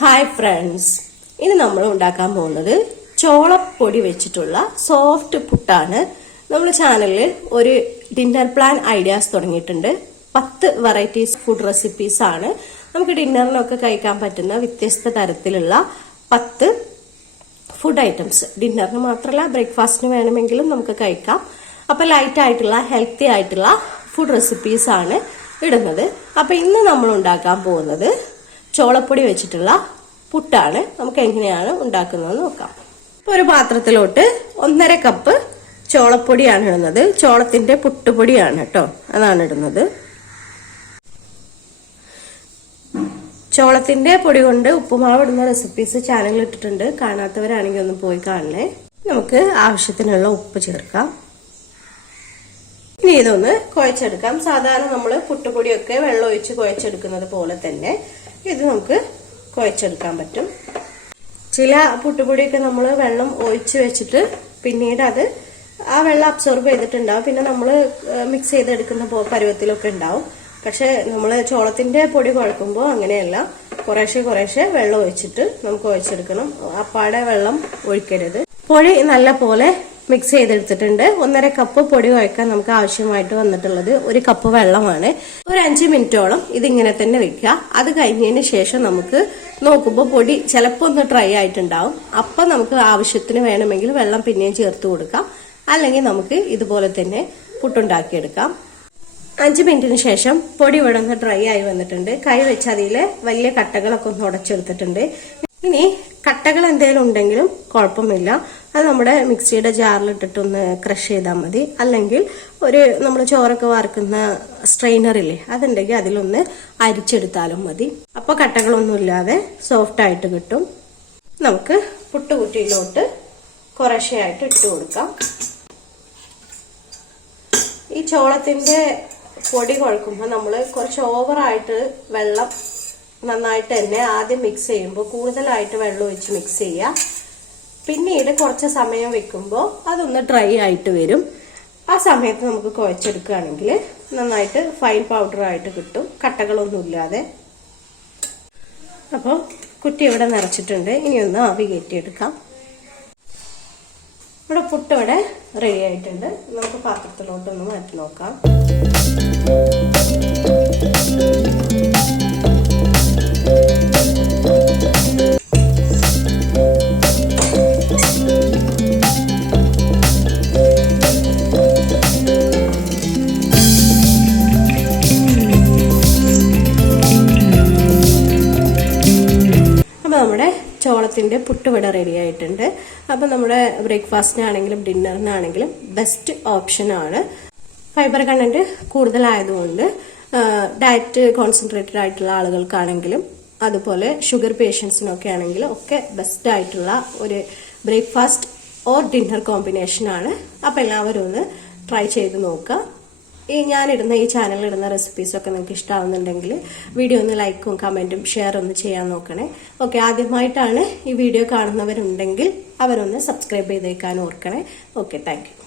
Hi friends, ഇനി നമ്മൾ ഉണ്ടാക്കാൻ പോകുന്നത് ചോളപ്പൊടി വെച്ചിട്ടുള്ള സോഫ്റ്റ് പുട്ടാണ്. നമ്മൾ ചാനലിൽ ഒരു ഡിന്നർ പ്ലാൻ ഐഡിയാസ് തുടങ്ങിയിട്ടുണ്ട്. 10 വെറൈറ്റീസ് ഫുഡ് റെസിപ്പീസ് ആണ്. നമുക്ക് ഡിന്നറിനൊക്കെ കഴിക്കാൻ പറ്റുന്ന വ്യത്യസ്ത തരത്തിലുള്ള 10 ഫുഡ് ഐറ്റംസ്. ഡിന്നറിന് മാത്രമല്ല, ബ്രേക്ക്ഫാസ്റ്റിന് വേണമെങ്കിലും നമുക്ക് കഴിക്കാം. അപ്പൊ ലൈറ്റ് ആയിട്ടുള്ള ഹെൽത്തി ആയിട്ടുള്ള ഫുഡ് റെസിപ്പീസ് ആണ് ഇടുന്നത്. അപ്പൊ ഇന്ന് നമ്മൾ ഉണ്ടാക്കാൻ പോകുന്നത് ചോളപ്പൊടി വെച്ചിട്ടുള്ള പുട്ടാണ്. നമുക്ക് എങ്ങനെയാണ് ഉണ്ടാക്കുന്നത് നോക്കാം. ഇപ്പൊ ഒരു പാത്രത്തിലോട്ട് 1.5 കപ്പ് ചോളപ്പൊടിയാണ് ഇടുന്നത്. ചോളത്തിന്റെ പുട്ടുപൊടിയാണ് കേട്ടോ, അതാണ് ഇടുന്നത്. ചോളത്തിന്റെ പൊടി കൊണ്ട് ഉപ്പുമാവ് ഇടുന്ന റെസിപ്പീസ് ചാനലിൽ ഇട്ടിട്ടുണ്ട്. കാണാത്തവരാണെങ്കിൽ ഒന്ന് പോയി കാണണേ. നമുക്ക് ആവശ്യത്തിനുള്ള ഉപ്പ് ചേർക്കാം. ഇനി ഇതൊന്ന് കുഴച്ചെടുക്കാം. സാധാരണ നമ്മൾ പുട്ടുപൊടിയൊക്കെ വെള്ളം ഒഴിച്ച് കുഴച്ചെടുക്കുന്നത് പോലെ തന്നെ ഇത് നമുക്ക് കുഴച്ചെടുക്കാൻ പറ്റും. ചില പുട്ടുപൊടിയൊക്കെ നമ്മൾ വെള്ളം ഒഴിച്ച് വെച്ചിട്ട് പിന്നീട് അത് ആ വെള്ളം അബ്സോർബ് ചെയ്തിട്ടുണ്ടാവും. പിന്നെ നമ്മൾ മിക്സ് ചെയ്തെടുക്കുന്ന പരുവത്തിലൊക്കെ ഉണ്ടാവും. പക്ഷെ നമ്മൾ ചോളത്തിന്റെ പൊടി കുഴക്കുമ്പോൾ അങ്ങനെയല്ല, കുറേശ്ശെ വെള്ളം ഒഴിച്ചിട്ട് നമുക്ക് കുഴച്ചെടുക്കണം. അപ്പാടെ വെള്ളം ഒഴിക്കരുത്. പൊടി നല്ല പോലെ മിക്സ് ചെയ്തെടുത്തിട്ടുണ്ട്. 1.5 കപ്പ് പൊടി കുഴക്കാൻ നമുക്ക് ആവശ്യമായിട്ട് വന്നിട്ടുള്ളത് 1 കപ്പ് വെള്ളമാണ്. ഒരു 5 മിനിറ്റോളം ഇതിങ്ങനെ തന്നെ വെക്കുക. അത് കഴിഞ്ഞതിന് ശേഷം നമുക്ക് നോക്കുമ്പോൾ പൊടി ചിലപ്പോൾ ഒന്ന് ഡ്രൈ ആയിട്ടുണ്ടാവും. അപ്പം നമുക്ക് ആവശ്യത്തിന് വേണമെങ്കിൽ വെള്ളം പിന്നെയും ചേർത്ത് കൊടുക്കാം. അല്ലെങ്കിൽ നമുക്ക് ഇതുപോലെ തന്നെ പുട്ടുണ്ടാക്കിയെടുക്കാം. 5 മിനിറ്റിന് ശേഷം പൊടി ഇവിടെ ഒന്ന് ഡ്രൈ ആയി വന്നിട്ടുണ്ട്. കൈ വെച്ച് അതിലെ വലിയ കട്ടകളൊക്കെ ഒന്ന് ഉടച്ചെടുത്തിട്ടുണ്ട്. ഇനി കട്ടകൾ എന്തെങ്കിലും ഉണ്ടെങ്കിലും കുഴപ്പമില്ല, അത് നമ്മുടെ മിക്സിയുടെ ജാറിലിട്ടിട്ടൊന്ന് ക്രഷ് ചെയ്താൽ മതി. അല്ലെങ്കിൽ നമ്മൾ ചോറൊക്കെ വറുക്കുന്ന സ്ട്രെയിനറില്ലേ, അതുണ്ടെങ്കിൽ അതിലൊന്ന് അരിച്ചെടുത്താലും മതി. അപ്പൊ കട്ടകളൊന്നും ഇല്ലാതെ സോഫ്റ്റ് ആയിട്ട് കിട്ടും. നമുക്ക് പുട്ടുകുറ്റിയിലോട്ട് കുറേശ്ശെയായിട്ട് ഇട്ട് കൊടുക്കാം. ഈ ചോളത്തിന്റെ പൊടി കുഴക്കുമ്പോൾ നമ്മൾ കുറച്ച് ഓവറായിട്ട് വെള്ളം നന്നായിട്ട് തന്നെ ആദ്യം മിക്സ് ചെയ്യുമ്പോൾ കൂടുതലായിട്ട് വെള്ളം ഒഴിച്ച് മിക്സ് ചെയ്യുക. പിന്നീട് കുറച്ച് സമയം വെക്കുമ്പോൾ അതൊന്ന് ഡ്രൈ ആയിട്ട് വരും. ആ സമയത്ത് നമുക്ക് കുഴച്ചെടുക്കുകയാണെങ്കിൽ നന്നായിട്ട് ഫൈൻ പൗഡർ ആയിട്ട് കിട്ടും, കട്ടകളൊന്നും ഇല്ലാതെ. അപ്പോൾ കുറ്റി ഇവിടെ നിറച്ചിട്ടുണ്ട്. ഇനി ഒന്ന് ആവി കയറ്റിയെടുക്കാം. ഇവിടെ പുട്ട് ഇവിടെ റെഡി ആയിട്ടുണ്ട്. നമുക്ക് പാത്രത്തിലോട്ടൊന്ന് മാറ്റി നോക്കാം. നമ്മുടെ ചോളത്തിന്റെ പുട്ടുവട റെഡി ആയിട്ടുണ്ട്. അപ്പൊ നമ്മുടെ ബ്രേക്ക്ഫാസ്റ്റിനാണെങ്കിലും ഡിന്നറിനാണെങ്കിലും ബെസ്റ്റ് ഓപ്ഷൻ ആണ്. ഫൈബർ കണ്ടന്റ് കൂടുതലായതുകൊണ്ട് ഡയറ്റ് കോൺസെൻട്രേറ്റഡ് ആയിട്ടുള്ള ആളുകൾക്കാണെങ്കിലും അതുപോലെ ഷുഗർ പേഷ്യൻസിനൊക്കെ ആണെങ്കിലും ഒക്കെ ബെസ്റ്റ് ആയിട്ടുള്ള ഒരു ബ്രേക്ക്ഫാസ്റ്റ് ഓർ ഡിന്നർ കോമ്പിനേഷൻ ആണ്. അപ്പൊ എല്ലാവരും ഒന്ന് ട്രൈ ചെയ്ത് നോക്കുക. ഞാനിടുന്ന ഈ ചാനലിലിടുന്ന റെസിപ്പീസൊക്കെ നിങ്ങൾക്ക് ഇഷ്ടമാവുന്നുണ്ടെങ്കിൽ വീഡിയോ ഒന്ന് ലൈക്കും കമൻറ്റും ഷെയർ ഒന്ന് ചെയ്യാൻ നോക്കണേ. ഓക്കെ, ആദ്യമായിട്ടാണ് ഈ വീഡിയോ കാണുന്നവരുണ്ടെങ്കിൽ അവരൊന്ന് സബ്സ്ക്രൈബ് ചെയ്തേക്കാൻ ഓർക്കണേ. Okay, thank U.